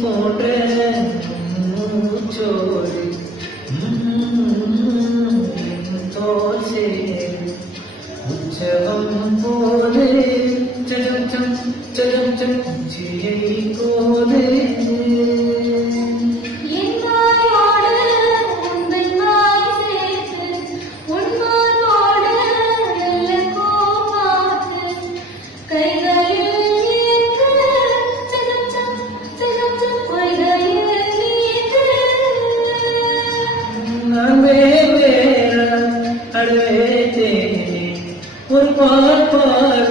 போன்ற மூச்சோடு தோசே உற்சவம் போது சஜம் சம் சஜம் சம் சியை போது ஒரு பால்